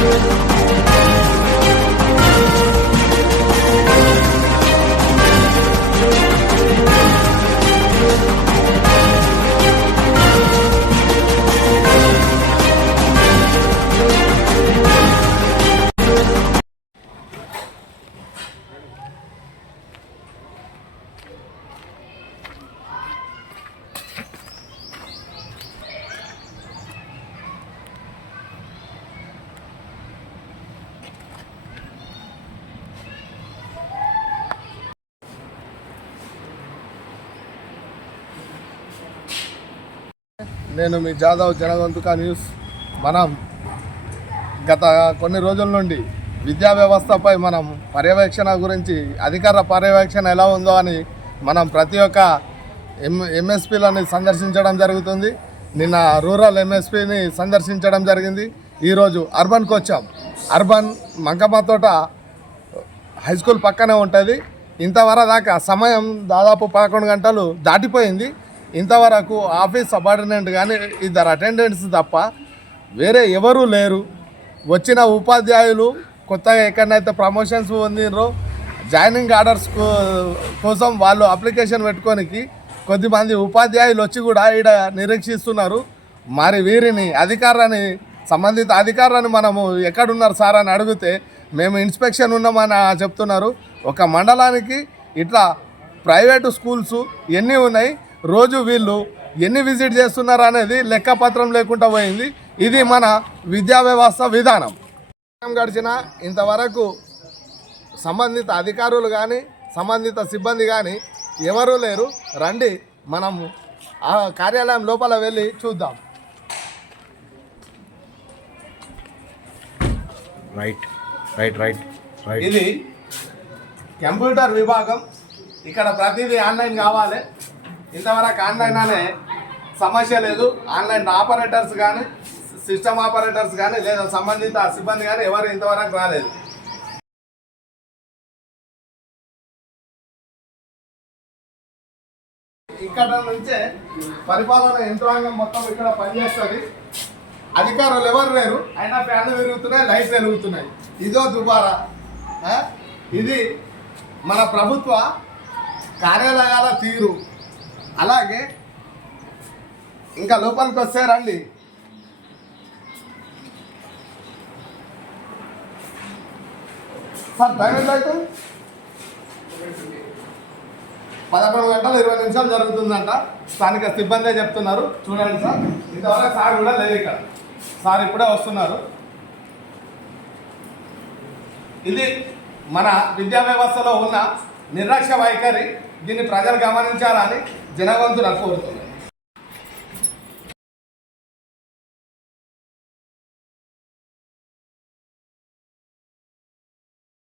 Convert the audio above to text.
you. నేను మీ Jadhav జనగొంతుక news మనం గత కొన్ని రోజుల నుండి విద్యా వ్యవస్థపై మనం పర్యవేక్షణ గురించి అధికార పర్యవేక్షణ ఎలా ఉందో అని మనం ప్రతి ఒక్క ఎం ఎంఎస్పీలని సందర్శించడం జరుగుతుంది. నిన్న రూరల్ ఎంఎస్పీని సందర్శించడం జరిగింది. ఈరోజు అర్బన్కి వచ్చాం. అర్బన్ మంకమ్మతోట హై స్కూల్ పక్కనే ఉంటుంది. ఇంతవరకు దాకా సమయం దాదాపు పదకొండు గంటలు దాటిపోయింది. ఇంతవరకు ఆఫీస్ సబార్డినేట్ కానీ ఇద్దరు అటెండెంట్స్ తప్ప వేరే ఎవరూ లేరు. వచ్చిన ఉపాధ్యాయులు కొత్తగా ఎక్కడనైతే ప్రమోషన్స్ పొందినరో జాయినింగ్ ఆర్డర్స్ కో- కోసం వాళ్ళు అప్లికేషన్ పెట్టుకోనికి కొద్దిమంది ఉపాధ్యాయులు వచ్చి కూడా ఈడ నిరీక్షిస్తున్నారు. మరి వీరిని అధికారాన్ని సంబంధిత అధికారాన్ని మనము ఎక్కడున్నారు సార్ అని అడిగితే మేము ఇన్స్పెక్షన్ ఉన్నామని చెప్తున్నారు. ఒక మండలానికి ఇట్లా ప్రైవేటు స్కూల్స్ ఎన్ని ఉన్నాయి? రోజు వీళ్ళు ఎన్ని విజిట్ చేస్తున్నారు అనేది లెక్కపత్రం లేకుండా పోయింది. ఇది మన విద్యా వ్యవస్థ విధానం. గడిచిన ఇంతవరకు సంబంధిత అధికారులు కానీ సంబంధిత సిబ్బంది కానీ ఎవరూ లేరు. రండి మనము ఆ కార్యాలయం లోపల వెళ్ళి చూద్దాం. Right right right right. ఇది కంప్యూటర్ విభాగం. ఇక్కడ ప్రతిదీ ఆన్లైన్ కావాలి. ఇంతవరకు ఆన్లైన్ అనే సమస్య లేదు. ఆన్లైన్ ఆపరేటర్స్ కానీ సిస్టమ్ ఆపరేటర్స్ కానీ లేదా సంబంధిత సిబ్బంది కానీ ఎవరు ఇంతవరకు రాలేదు. ఇక్కడ నుంచే పరిపాలన యంత్రాంగం మొత్తం ఇక్కడ పనిచేస్తుంది. అధికారులు ఎవరు లేరు. అయినా ఫ్యాన్లు విరుగుతున్నాయి లైట్లు వెలుగుతున్నాయి. ఇదో దుబారా. ఇది మన ప్రభుత్వ కార్యాలయాల తీరు. అలాగే ఇంకా లోపలికి వస్తే రండి. సార్ టైం ఎంత అయితే? పదకొండు గంటలు ఇరవై నిమిషాలు జరుగుతుందంట. స్థానిక సిబ్బందే చెప్తున్నారు. చూడండి సార్ ఇంతవరకు సార్ కూడా లేదు ఇక్కడ. సార్ ఇప్పుడే వస్తున్నారు. ఇది మన విద్యా వ్యవస్థలో ఉన్న నిర్లక్ష్య వైఖరి. దీన్ని ప్రజలు గమనించాలని జనవంతులు కోరుతున్నారు